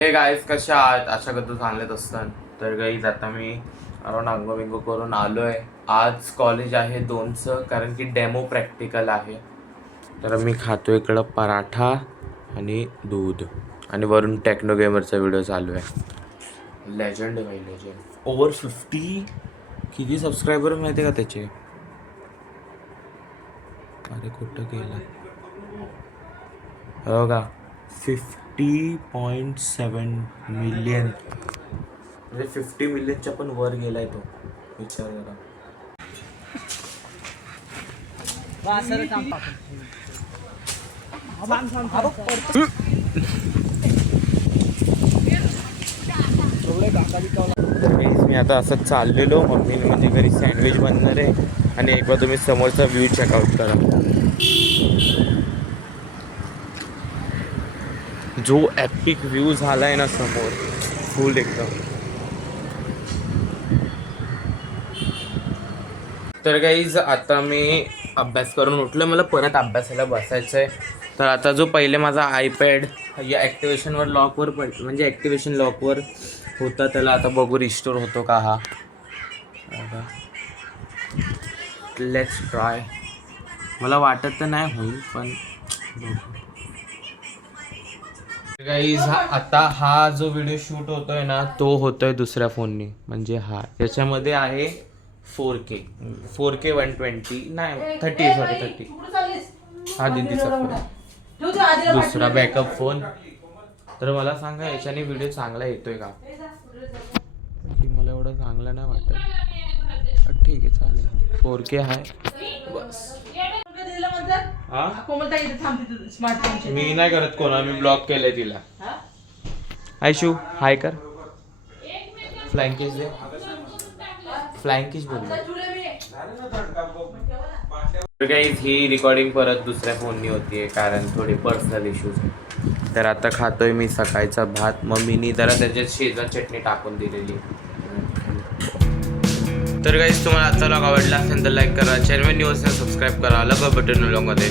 हे गाईज कशा आहात? आशा करतो चांगलेच असतात. तर गाईज आता मी अराउंड अंगो बिंगो करून आलो आहे. आज कॉलेज आहे 2चं, कारण की डेमो प्रॅक्टिकल आहे. तर मी खातो इकडं पराठा आणि दूध आणि वरून टेक्नो गेमरचा व्हिडिओ चालू आहे. लेजंड आहे भाई, लेजंड. ओव्हर 50 किती सबस्क्रायबर माहिती आहे का त्याचे? अरे कुठं गेला हो का? 50.7 मिलियन, म्हणजे 50 मिलियनच्या पण वर गेलाय तो. विचार करा. मी आता असं चाललेलो, मम्मीने म्हणजे घरी सँडविच बनणार आहे आणि एकदा तुम्ही समोरचा व्ह्यू चेकआउट करा. जो एपिक व्ह्यू झालाय ना समोर, फुल एकदम. तर गाईज आता मी अभ्यास करून उठलो, मला परत अभ्यासाला बसायचं आहे. तर आता जो पहिले माझा आयपॅड या ॲक्टिवेशनवर लॉकवर म्हणजे ॲक्टिवेशन लॉकवर होता, त्याला आता बघू रिस्टोर होतो का हा. Let's try. मला वाटत तर नाही होईल, पण गाईज आता हा जो व्हिडिओ शूट होतोय ना, तो होतोय दुसऱ्या फोननी. म्हणजे हा याच्यामध्ये आहे 4K 120 नाही 30 हा दिदीचा फोन, दुसरा बॅकअप फोन. तर मला सांगा याच्याने व्हिडिओ चांगला येतोय का? की मला एवढं चांगलं नाही वाटत. ठीक आहे चालेल, 4K आहे बस. मी नाही करत कोणा, मी ब्लॉक केलंय तिला. आयशू हाय कर. फ्लाइंग किस दे, फ्लाइंग किस बोल. गाईज ही रिकॉर्डिंग परत दुसऱ्या फोननी होतीये, कारण थोडे पर्सनल इश्यूज. तर आता खातोय मी सकाळचा भात. मम्मीनी जरा त्याच्यात शेजार चटणी टाकून दिलेली. तर गाईज तुम्हाला आजचा व्लॉग आवडला असेल तर लाईक करा, चॅनल न्यूजला सबस्क्राईब करा, लगो बटन मध्ये.